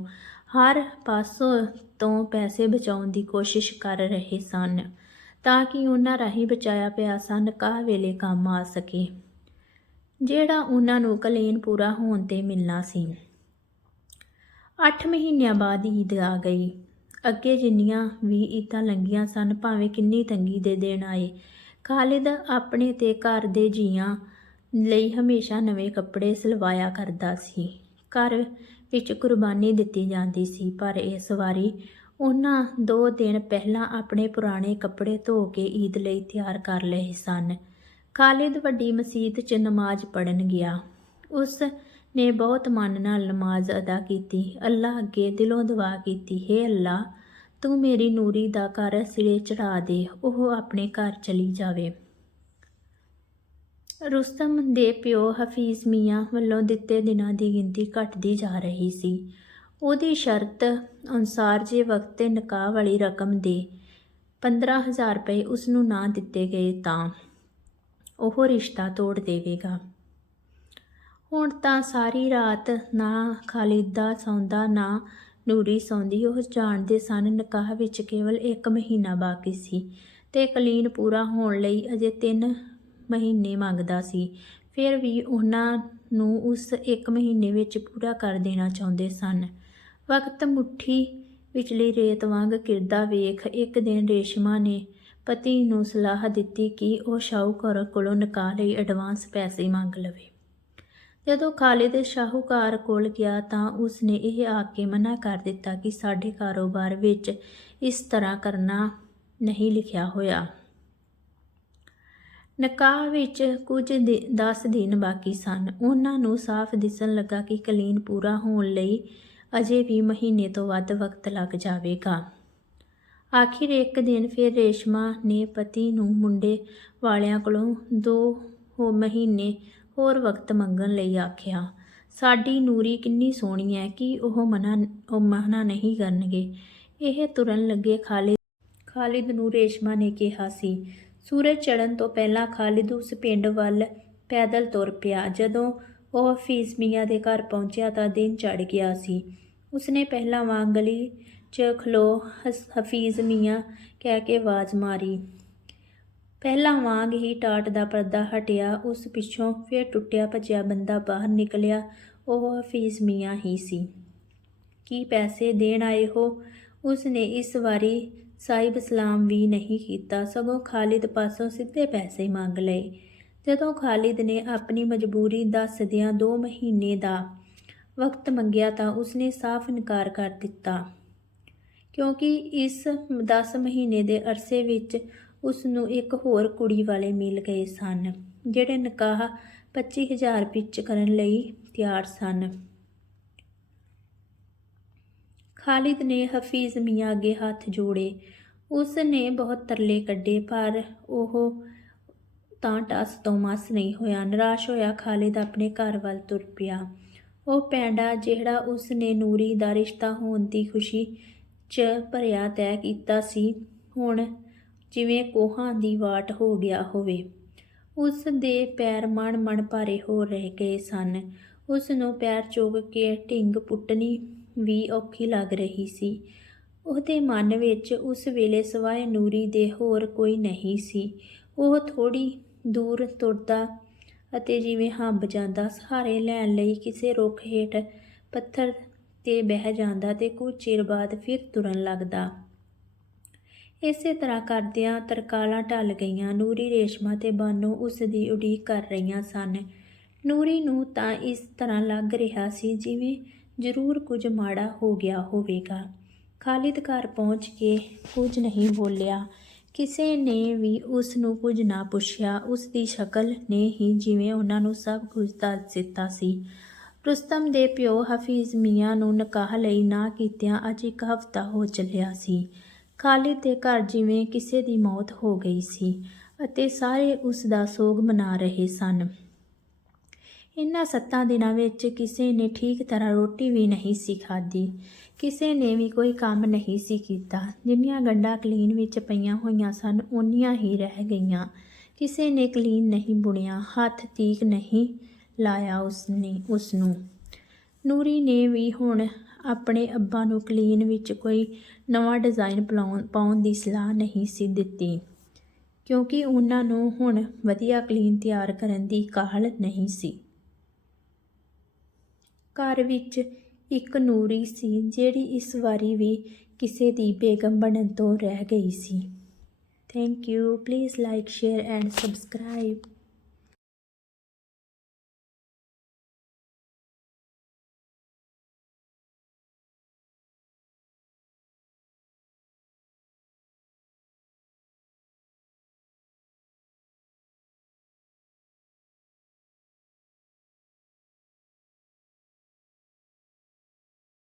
ਹਰ ਪਾਸੋਂ ਤੋਂ ਪੈਸੇ ਬਚਾਉਣ ਦੀ ਕੋਸ਼ਿਸ਼ ਕਰ ਰਹੇ ਸਨ ਤਾਂ ਕਿ ਉਹਨਾਂ ਰਾਹੀਂ ਬਚਾਇਆ ਪਿਆ ਸਨ ਕਾਹ ਵੇਲੇ ਕੰਮ ਆ ਸਕੇ, ਜਿਹੜਾ ਉਹਨਾਂ ਨੂੰ ਕਲੇਨ ਪੂਰਾ ਹੋਣ ਤੇ ਮਿਲਣਾ ਸੀ। 8 ਮਹੀਨਿਆਂ ਬਾਅਦ ਈਦ ਆ ਗਈ। ਅੱਗੇ ਜਿੰਨੀਆਂ ਵੀ ਈਦਾਂ ਲੰਘੀਆਂ ਸਨ, ਭਾਵੇਂ ਕਿੰਨੀ ਤੰਗੀ ਦੇ ਦਿਨ ਆਏ ਖਾਲਿਦ ਆਪਣੇ ਤੇ ਘਰ ਦੇ ਜੀਆਂ ਲਈ ਹਮੇਸ਼ਾ ਨਵੇਂ ਕੱਪੜੇ ਸਿਲਵਾਇਆ ਕਰਦਾ ਸੀ। ਘਰ ਵਿੱਚ ਕੁਰਬਾਨੀ ਦਿੱਤੀ ਜਾਂਦੀ ਸੀ, ਪਰ ਇਸ ਵਾਰੀ ਉਹਨਾਂ ਦੋ ਦਿਨ ਪਹਿਲਾਂ ਆਪਣੇ ਪੁਰਾਣੇ ਕੱਪੜੇ ਧੋ ਕੇ ਈਦ ਲਈ ਤਿਆਰ ਕਰ ਲਏ ਸਨ। ਖਾਲਿਦ ਵੱਡੀ ਮਸਜਿਦ 'ਚ ਨਮਾਜ਼ ਪੜਨ ਗਿਆ। ਉਸ ਨੇ ਬਹੁਤ ਮਨ ਨਾਲ ਨਮਾਜ਼ ਅਦਾ ਕੀਤੀ। ਅੱਲਾ ਅੱਗੇ ਦਿਲੋਂ ਦੁਆ ਕੀਤੀ, ਹੈ ਅੱਲਾ ਤੂੰ ਮੇਰੀ ਨੂਰੀ ਦਾ ਘਰ ਸਿਰੇ ਚੜਾ ਦੇ, ਉਹ ਆਪਣੇ ਘਰ ਚਲੀ ਜਾਵੇ। ਰੁਸਤਮ ਦੇ ਪਿਓ ਹਫੀਜ਼ ਮੀਆਂ ਵੱਲੋਂ ਦਿੱਤੇ ਦਿਨਾਂ ਦੀ ਗਿਣਤੀ ਘਟਦੀ ਜਾ ਰਹੀ ਸੀ। ਉਹਦੀ ਸ਼ਰਤ ਅਨੁਸਾਰ ਜੇ ਵਕਤ ਤੇ ਨਿਕਾਹ ਵਾਲੀ ਰਕਮ ਦੇ 15000 ਰੁਪਏ ਉਸ ਨੂੰ ਨਾ ਦਿੱਤੇ ਗਏ ਤਾਂ ਉਹ ਰਿਸ਼ਤਾ ਤੋੜ ਦੇਵੇਗਾ। ਹੁਣ ਤਾਂ ਸਾਰੀ ਰਾਤ ਨਾ ਖਾਲਿਦਾ ਸੌਂਦਾ, ਨਾ ਨੂਰੀ ਸੌਂਦੀ, ਉਹ ਜਾਣਦੇ ਸਨ ਨਿਕਾਹ ਵਿੱਚ ਕੇਵਲ 1 ਮਹੀਨਾ ਬਾਕੀ ਸੀ ਤੇ ਕਲੀਨ ਪੂਰਾ ਹੋਣ ਲਈ ਅਜੇ 3 ਮਹੀਨੇ ਮੰਗਦਾ ਸੀ। ਫਿਰ ਵੀ ਉਹਨਾਂ ਨੂੰ ਉਸ 1 ਮਹੀਨੇ ਵਿੱਚ ਪੂਰਾ ਕਰ ਦੇਣਾ ਚਾਹੁੰਦੇ ਸਨ। ਵਕਤ ਮੁੱਠੀ ਵਿਚਲੀ ਰੇਤ ਵਾਂਗ ਕਿਰਦਾ ਵੇਖ ਇੱਕ ਦਿਨ ਰੇਸ਼ਮਾ ਨੇ ਪਤੀ ਨੂੰ ਸਲਾਹ ਦਿੱਤੀ ਕਿ ਉਹ ਸ਼ਾਹੂਕਾਰ ਕੋਲੋਂ ਨਿਕਾਹ ਲਈ ਐਡਵਾਂਸ ਪੈਸੇ ਮੰਗ ਲਵੇ। ਜਦੋਂ ਖਾਲਿਦ ਸ਼ਾਹੂਕਾਰ ਕੋਲ ਗਿਆ ਤਾਂ ਉਸ ਨੇ ਇਹ ਆਖ ਕੇ ਮਨਾ ਕਰ ਦਿੱਤਾ ਕਿ ਸਾਡੇ ਕਾਰੋਬਾਰ ਵਿੱਚ ਇਸ ਤਰ੍ਹਾਂ ਕਰਨਾ ਨਹੀਂ ਲਿਖਿਆ ਹੋਇਆ। ਨਿਕਾਹ ਵਿੱਚ ਕੁਝ 10 ਦਿਨ ਬਾਕੀ ਸਨ। ਉਹਨਾਂ ਨੂੰ ਸਾਫ਼ ਦਿਸਣ ਲੱਗਾ ਕਿ ਕਲੀਨ ਪੂਰਾ ਹੋਣ ਲਈ ਅਜੇ ਵੀ ਮਹੀਨੇ ਤੋਂ ਵੱਧ ਵਕਤ ਲੱਗ ਜਾਵੇਗਾ। ਆਖਿਰ ਇੱਕ ਦਿਨ ਫਿਰ ਰੇਸ਼ਮਾ ਨੇ ਪਤੀ ਨੂੰ ਮੁੰਡੇ ਵਾਲਿਆਂ ਕੋਲੋਂ ਦੋ ਹੋ, ਮਹੀਨੇ ਹੋਰ ਵਕਤ ਮੰਗਣ ਲਈ ਆਖਿਆ, ਸਾਡੀ ਨੂਰੀ ਕਿੰਨੀ ਸੋਹਣੀ ਹੈ ਕਿ ਉਹ ਮਨਾ ਉਹ ਮਨਾ ਨਹੀਂ ਕਰਨਗੇ। ਇਹ ਤੁਰਨ ਲੱਗੇ ਖਾਲਿਦ ਖਾਲਿਦ ਨੂੰ ਰੇਸ਼ਮਾ ਨੇ ਕਿਹਾ ਸੀ, ਸੂਰਜ ਚੜ੍ਹਨ ਤੋਂ ਪਹਿਲਾਂ ਖਾਲਿਦ ਉਸ ਪਿੰਡ ਵੱਲ ਪੈਦਲ ਤੁਰ ਪਿਆ। ਜਦੋਂ ਉਹ ਹਫੀਜ਼ ਮੀਆਂ ਦੇ ਘਰ ਪਹੁੰਚਿਆ ਤਾਂ ਦਿਨ ਚੜ੍ਹ ਗਿਆ ਸੀ। ਉਸਨੇ ਪਹਿਲਾਂ ਵਾਂਗ ਗਲੀ 'ਚ ਖਲੋ ਹਸ- ਹਫੀਜ਼ ਮੀਆਂ ਕਹਿ ਕੇ ਆਵਾਜ਼ ਮਾਰੀ ਪਹਿਲਾਂ ਵਾਂਗ ਹੀ ਟਾਟ ਦਾ ਪਰਦਾ ਹਟਿਆ, ਉਸ ਪਿੱਛੋਂ ਫਿਰ ਟੁੱਟਿਆ ਭੱਜਿਆ ਬੰਦਾ ਬਾਹਰ ਨਿਕਲਿਆ, ਉਹ ਹਫੀਜ਼ ਮੀਆਂ ਹੀ ਸੀ। ਕੀ ਪੈਸੇ ਦੇਣ ਆਏ ਹੋ? ਉਸ ਨੇ ਇਸ ਵਾਰੀ ਸਾਹਿਬ ਸਲਾਮ ਵੀ ਨਹੀਂ ਕੀਤਾ, ਸਗੋਂ ਖਾਲਿਦ ਪਾਸੋਂ ਸਿੱਧੇ ਪੈਸੇ ਮੰਗ ਲਏ। ਜਦੋਂ ਖਾਲਿਦ ਨੇ ਆਪਣੀ ਮਜਬੂਰੀ ਦੱਸਦਿਆਂ 2 ਮਹੀਨੇ ਦਾ ਵਕਤ ਮੰਗਿਆ ਤਾਂ ਉਸਨੇ ਸਾਫ਼ ਇਨਕਾਰ ਕਰ ਦਿੱਤਾ। ਕਿਉਂਕਿ ਇਸ 10 ਮਹੀਨੇ ਦੇ ਅਰਸੇ ਵਿੱਚ ਉਸ ਨੂੰ ਇੱਕ ਹੋਰ ਕੁੜੀ ਵਾਲੇ ਮਿਲ ਗਏ ਸਨ, ਜਿਹੜੇ ਨਿਕਾਹ 25000 ਵਿੱਚ ਕਰਨ ਲਈ ਤਿਆਰ ਸਨ। ਖਾਲਿਦ ਨੇ ਹਫੀਜ਼ ਮੀਆਂ ਅੱਗੇ ਹੱਥ ਜੋੜੇ। ਉਸ ਨੇ ਬਹੁਤ ਤਰਲੇ ਕੱਢੇ, ਪਰ ਉਹ ਤਾਂ ਟਸ ਤੋਂ ਮਸ ਨਹੀਂ ਹੋਇਆ। ਨਿਰਾਸ਼ ਹੋਇਆ, ਖਾਲਿਦ ਆਪਣੇ ਘਰ ਵੱਲ ਤੁਰ ਪਿਆ। ਉਹ ਪੈਂਡਾ, ਜਿਹੜਾ ਉਸ ਨੇ ਨੂਰੀ ਦਾ ਰਿਸ਼ਤਾ ਹੋਣ ਦੀ ਖੁਸ਼ੀ 'ਚ ਭਰਿਆ ਤੈਅ ਕੀਤਾ ਸੀ, ਹੁਣ ਜਿਵੇਂ ਕੋਹਾਂ ਦੀ ਵਾਟ ਹੋ ਗਿਆ ਹੋਵੇ। ਉਸ ਦੇ ਪੈਰ ਮਣ ਮਣ ਭਾਰੇ ਹੋ ਰਹਿ ਗਏ ਸਨ। ਉਸ ਨੂੰ ਪੈਰ ਚੁੱਕ ਕੇ ਢਿੰਗ ਪੁੱਟਣੀ ਵੀ ਔਖੀ ਲੱਗ ਰਹੀ ਸੀ। ਉਹਦੇ ਮਨ ਵਿੱਚ ਉਸ ਵੇਲੇ ਸਵਾਏ ਨੂਰੀ ਦੇ ਹੋਰ ਕੋਈ ਨਹੀਂ ਸੀ। ਉਹ ਥੋੜੀ ਦੂਰ ਤੁਰਦਾ ਅਤੇ ਜਿਵੇਂ ਹੰਬ ਜਾਂਦਾ, ਸਹਾਰੇ ਲੈਣ ਲਈ ਕਿਸੇ ਰੁੱਖ ਹੇਠ ਪੱਥਰ ਤੇ ਬਹਿ ਜਾਂਦਾ ਤੇ ਕੁਝ ਚਿਰ ਬਾਅਦ ਫਿਰ ਤੁਰਨ ਲੱਗਦਾ। ਇਸੇ ਤਰ੍ਹਾਂ ਕਰਦਿਆਂ ਤਰਕਾਲਾਂ ਢਲ ਗਈਆਂ। ਨੂਰੀ ਰੇਸ਼ਮਾ ਤੇ ਬਾਨੋ ਉਸ ਦੀ ਉਡੀਕ ਕਰ ਰਹੀਆਂ ਸਨ। ਨੂਰੀ ਨੂੰ ਤਾਂ ਇਸ ਤਰ੍ਹਾਂ ਲੱਗ ਰਿਹਾ ਸੀ ਜਿਵੇਂ ਜ਼ਰੂਰ ਕੁਝ ਮਾੜਾ ਹੋ ਗਿਆ ਹੋਵੇਗਾ। ਖਾਲਿਦ ਘਰ ਪਹੁੰਚ ਕੇ ਕੁਝ ਨਹੀਂ ਬੋਲਿਆ। ਕਿਸੇ ਨੇ ਵੀ ਉਸ ਨੂੰ ਕੁਝ ਨਾ ਪੁੱਛਿਆ। ਉਸ ਦੀ ਸ਼ਕਲ ਨੇ ਹੀ ਜਿਵੇਂ ਉਹਨਾਂ ਨੂੰ ਸਭ ਕੁਝ ਦੱਸ ਦਿੱਤਾ ਸੀ। ਰੁਸਤਮ ਦੇ ਪਿਓ ਹਫੀਜ਼ ਮੀਆਂ ਨੂੰ ਨਿਕਾਹ ਲਈ ਨਾ ਕੀਤਿਆਂ ਅੱਜ ਇੱਕ ਹਫ਼ਤਾ ਹੋ ਚੱਲਿਆ ਸੀ। ਖਾਲਿਦ ਦੇ ਘਰ ਜਿਵੇਂ ਕਿਸੇ ਦੀ ਮੌਤ ਹੋ ਗਈ ਸੀ ਅਤੇ ਸਾਰੇ ਉਸ ਦਾ ਸੋਗ ਮਨਾ ਰਹੇ ਸਨ। ਇਨ੍ਹਾਂ ਸੱਤਾਂ ਦਿਨਾਂ ਵਿੱਚ ਕਿਸੇ ਨੇ ਠੀਕ ਤਰ੍ਹਾਂ ਰੋਟੀ ਵੀ ਨਹੀਂ ਸੀ ਖਾਧੀ। ਕਿਸੇ ਨੇ ਵੀ ਕੋਈ ਕੰਮ ਨਹੀਂ ਸੀ ਕੀਤਾ। ਜਿੰਨੀਆਂ ਗੰਢਾਂ ਕਲੀਨ ਵਿੱਚ ਪਈਆਂ ਹੋਈਆਂ ਸਨ, ਓਨੀਆਂ ਹੀ ਰਹਿ ਗਈਆਂ। ਕਿਸੇ ਨੇ ਕਲੀਨ ਨਹੀਂ ਬੁਣਿਆ, ਹੱਥ ਤੀਕ ਨਹੀਂ ਲਾਇਆ ਉਸਨੇ ਉਸ ਨੂੰ ਨੂਰੀ ਨੇ ਵੀ ਹੁਣ ਆਪਣੇ ਅੱਬਾ ਨੂੰ ਕਲੀਨ ਵਿੱਚ ਕੋਈ ਨਵਾਂ ਡਿਜ਼ਾਈਨ ਪਲਾਉਣ, ਪਾਉਣ ਦੀ ਸਲਾਹ ਨਹੀਂ ਸੀ ਦਿੱਤੀ। ਕਿਉਂਕਿ ਉਹਨਾਂ ਨੂੰ ਹੁਣ ਵਧੀਆ ਕਲੀਨ ਤਿਆਰ ਕਰਨ ਦੀ ਕਾਹਲ ਨਹੀਂ ਸੀ। ਘਰ ਵਿੱਚ ਇੱਕ ਨੂਰੀ ਸੀ, ਜਿਹੜੀ ਇਸ ਵਾਰੀ ਵੀ ਕਿਸੇ ਦੀ ਬੇਗਮ ਬਣਨ ਤੋਂ ਰਹਿ ਗਈ ਸੀ। Thank you please like share and subscribe